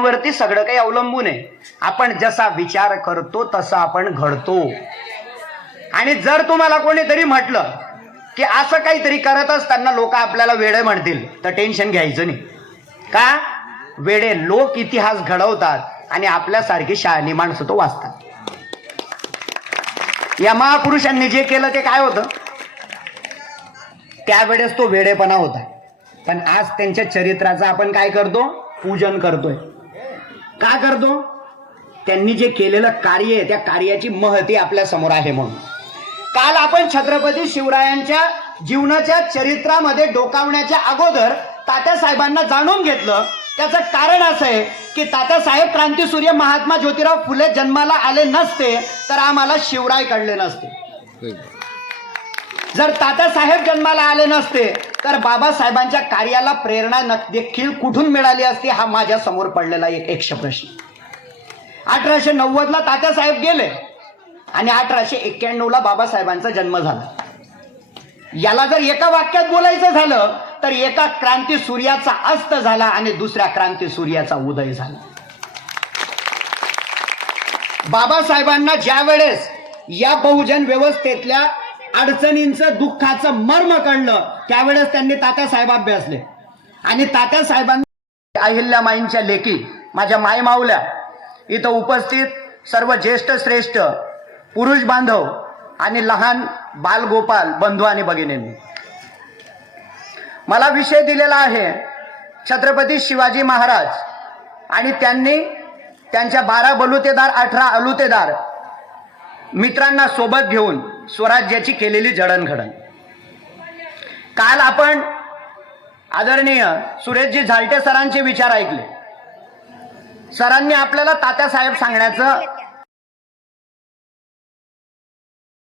विचारांवरती सगळं काही अवलंबून आहे. आपण जसा विचार करतो तसा आपण घडतो. आणि जर तुम्हाला कोणीतरी म्हटलं की असं काहीतरी करत असताना लोक आपल्याला वेडे म्हणतील तर टेन्शन घ्यायचं नाही. का? वेडे लोक इतिहास घडवतात आणि आपल्यासारखी शहाणी माणसं तो वाचतात. या महापुरुषांनी जे केलं ते काय होतं? त्यावेळेस तो वेडेपणा होता. पण आज त्यांच्या चरित्राचं आपण काय करतो? पूजन करतोय. का करतो? त्यांनी जे केलेलं कार्य आहे त्या कार्याची महती आपल्या समोर आहे म्हणून. काल आपण छत्रपती शिवरायांच्या जीवनाच्या चरित्रामध्ये डोकावण्याच्या अगोदर तात्यासाहेबांना जाणून घेतलं. त्याचं कारण असं आहे की तात्यासाहेब क्रांतीसूर्य महात्मा ज्योतिराव फुले जन्माला आले नसते तर आम्हाला शिवराय कळले नसते. जर तात्यासाहेब जन्माला आले नसते तर बाबासाहेबांच्या कार्याला प्रेरणा देखील कुठून मिळाली असती हा माझ्या समोर पडलेला एक यक्ष प्रश्न. 1890 ला तात्यासाहेब गेले आणि 1891 ला बाबासाहेबांचा जन्म झाला. याला जर एका वाक्यात बोलायचं झालं तर एका क्रांती सूर्याचा अस्त झाला आणि दुसऱ्या क्रांती सूर्याचा उदय झाला. बाबासाहेबांना ज्या वेळेस या बहुजन व्यवस्थेतल्या अडचणींचं दुःखाचं मर्म कळलं त्यावेळेस त्यांनी तात्यासाहेब अभ्यासले. आणि तात्यासाहेबांनी अहिल्यामाईंच्या लेकी माझ्या मायमाऊल्या इथं उपस्थित सर्व ज्येष्ठ श्रेष्ठ पुरुष बांधव आणि लहान बालगोपाल बंधू आणि भगिनींनी मला विषय दिलेला आहे छत्रपती शिवाजी महाराज आणि त्यांनी त्यांच्या 12 बलुतेदार 18 अलुतेदार मित्रांना सोबत घेऊन स्वराज्याची केलेली जडणघडण. काल आपण आदरणीय सुरेशजी झालटे सरांचे विचार ऐकले. सरांनी आपल्याला तात्यासाहेब सांगण्याचं